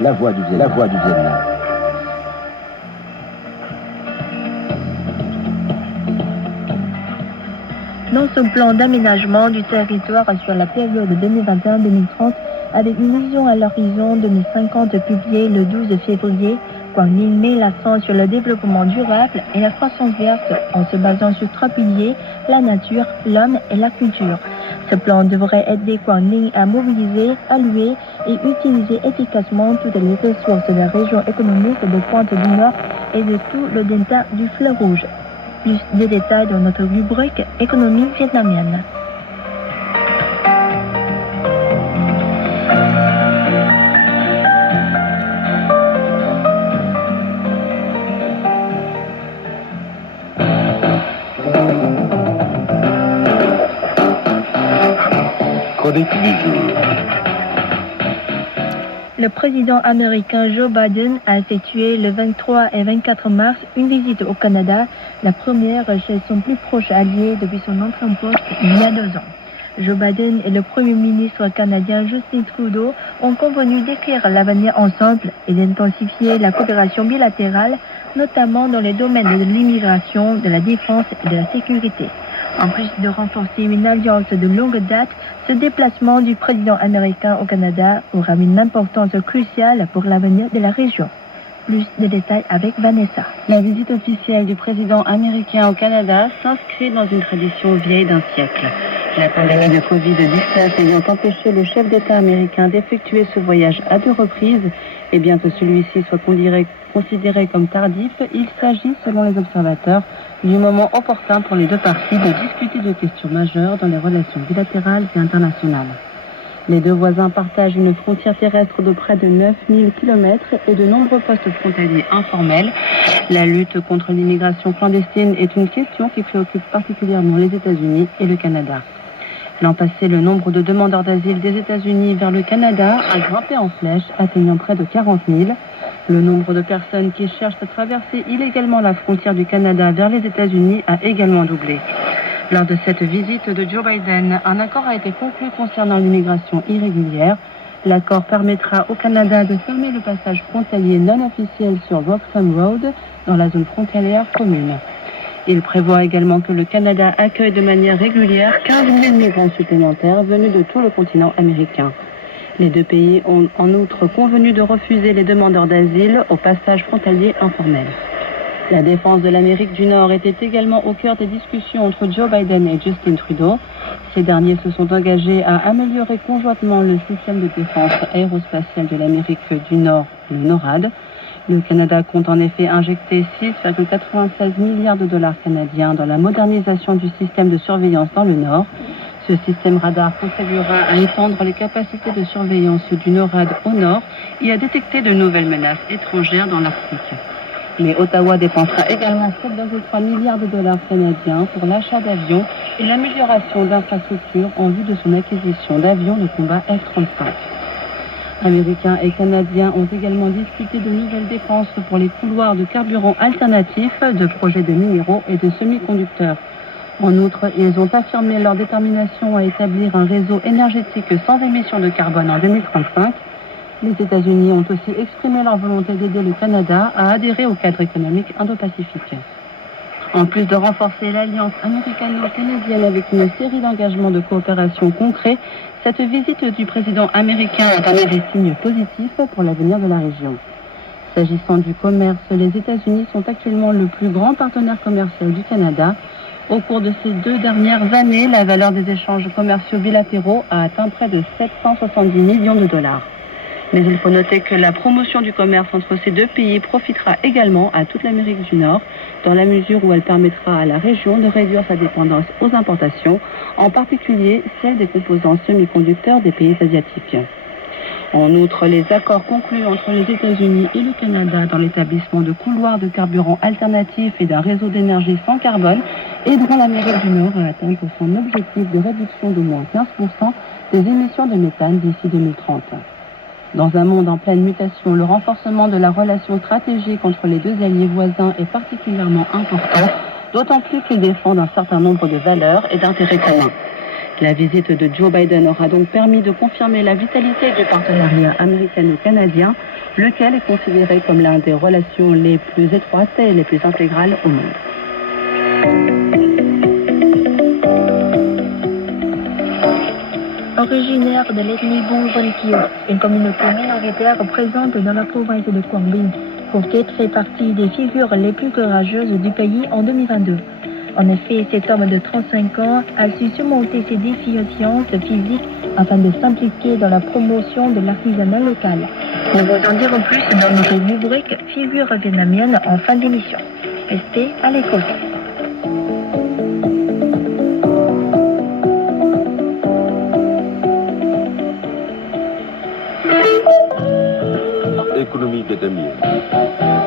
la voix du Vietnam. Dans ce plan d'aménagement du territoire sur la période 2021-2030, avec une vision à l'horizon 2050 publiée le 12 février, Quang Ninh met l'accent sur le développement durable et la croissance verte en se basant sur 3 piliers, la nature, l'homme et la culture. Ce plan devrait aider Quang Ninh à mobiliser, allouer et utiliser efficacement toutes les ressources de la région économique de Pointe du Nord et de tout le delta du fleuve Rouge. Plus de détails dans notre rubrique économie vietnamienne. Chronique du jour. Le président américain Joe Biden a effectué le 23 et 24 mars une visite au Canada, la première chez son plus proche allié depuis son entrée en poste il y a 2 ans. Joe Biden et le Premier ministre canadien Justin Trudeau ont convenu d'écrire l'avenir ensemble et d'intensifier la coopération bilatérale, notamment dans les domaines de l'immigration, de la défense et de la sécurité. En plus de renforcer une alliance de longue date, ce déplacement du président américain au Canada aura une importance cruciale pour l'avenir de la région. Plus de détails avec Vanessa. La visite officielle du président américain au Canada s'inscrit dans une tradition vieille d'un siècle. La pandémie de Covid-19 ayant empêché le chef d'État américain d'effectuer ce voyage à 2 reprises, et bien que celui-ci soit considéré comme tardif, il s'agit, selon les observateurs, du moment opportun pour les 2 parties de discuter de questions majeures dans les relations bilatérales et internationales. Les 2 voisins partagent une frontière terrestre de près de 9000 km et de nombreux postes frontaliers informels. La lutte contre l'immigration clandestine est une question qui préoccupe particulièrement les États-Unis et le Canada. L'an passé, le nombre de demandeurs d'asile des États-Unis vers le Canada a grimpé en flèche, atteignant près de 40 000. Le nombre de personnes qui cherchent à traverser illégalement la frontière du Canada vers les États-Unis a également doublé. Lors de cette visite de Joe Biden, un accord a été conclu concernant l'immigration irrégulière. L'accord permettra au Canada de fermer le passage frontalier non officiel sur Roxham Road dans la zone frontalière commune. Il prévoit également que le Canada accueille de manière régulière 15 000 migrants supplémentaires venus de tout le continent américain. Les 2 pays ont en outre convenu de refuser les demandeurs d'asile au passage frontalier informel. La défense de l'Amérique du Nord était également au cœur des discussions entre Joe Biden et Justin Trudeau. Ces derniers se sont engagés à améliorer conjointement le système de défense aérospatiale de l'Amérique du Nord, le NORAD. Le Canada compte en effet injecter 6,96 milliards de dollars canadiens dans la modernisation du système de surveillance dans le Nord. Ce système radar contribuera à étendre les capacités de surveillance du NORAD au Nord et à détecter de nouvelles menaces étrangères dans l'Arctique. Mais Ottawa dépensera également 7,3 milliards de dollars canadiens pour l'achat d'avions et l'amélioration d'infrastructures en vue de son acquisition d'avions de combat F-35. Américains et Canadiens ont également discuté de nouvelles dépenses pour les couloirs de carburant alternatifs, de projets de minéraux et de semi-conducteurs. En outre, ils ont affirmé leur détermination à établir un réseau énergétique sans émissions de carbone en 2035. Les États-Unis ont aussi exprimé leur volonté d'aider le Canada à adhérer au cadre économique indo-pacifique. En plus de renforcer l'alliance américano-canadienne avec une série d'engagements de coopération concrets, cette visite du président américain a donné des signes positifs pour l'avenir de la région. S'agissant du commerce, les États-Unis sont actuellement le plus grand partenaire commercial du Canada. Au cours de ces 2 dernières années, la valeur des échanges commerciaux bilatéraux a atteint près de 770 millions de dollars. Mais il faut noter que la promotion du commerce entre ces 2 pays profitera également à toute l'Amérique du Nord, dans la mesure où elle permettra à la région de réduire sa dépendance aux importations, en particulier celle des composants semi-conducteurs des pays asiatiques. En outre, les accords conclus entre les États-Unis et le Canada dans l'établissement de couloirs de carburant alternatifs et d'un réseau d'énergie sans carbone aideront l'Amérique du Nord à atteindre son objectif de réduction d'au moins 15% des émissions de méthane d'ici 2030. Dans un monde en pleine mutation, le renforcement de la relation stratégique entre les 2 alliés voisins est particulièrement important, d'autant plus qu'ils défendent un certain nombre de valeurs et d'intérêts communs. La visite de Joe Biden aura donc permis de confirmer la vitalité du partenariat américano-canadien lequel est considéré comme l'un des relations les plus étroites et les plus intégrales au monde. Originaire de l'ethnie Bouvankiyo, une communauté minoritaire présente dans la province de Quảng Phuket fait partie des figures les plus courageuses du pays en 2022. En effet, cet homme de 35 ans a su surmonter ses déficiences physiques afin de s'impliquer dans la promotion de l'artisanat local. Nous vous en dirons plus dans notre rubrique Figures vietnamiennes en fin d'émission. Restez à l'écoute. Économie vietnamienne.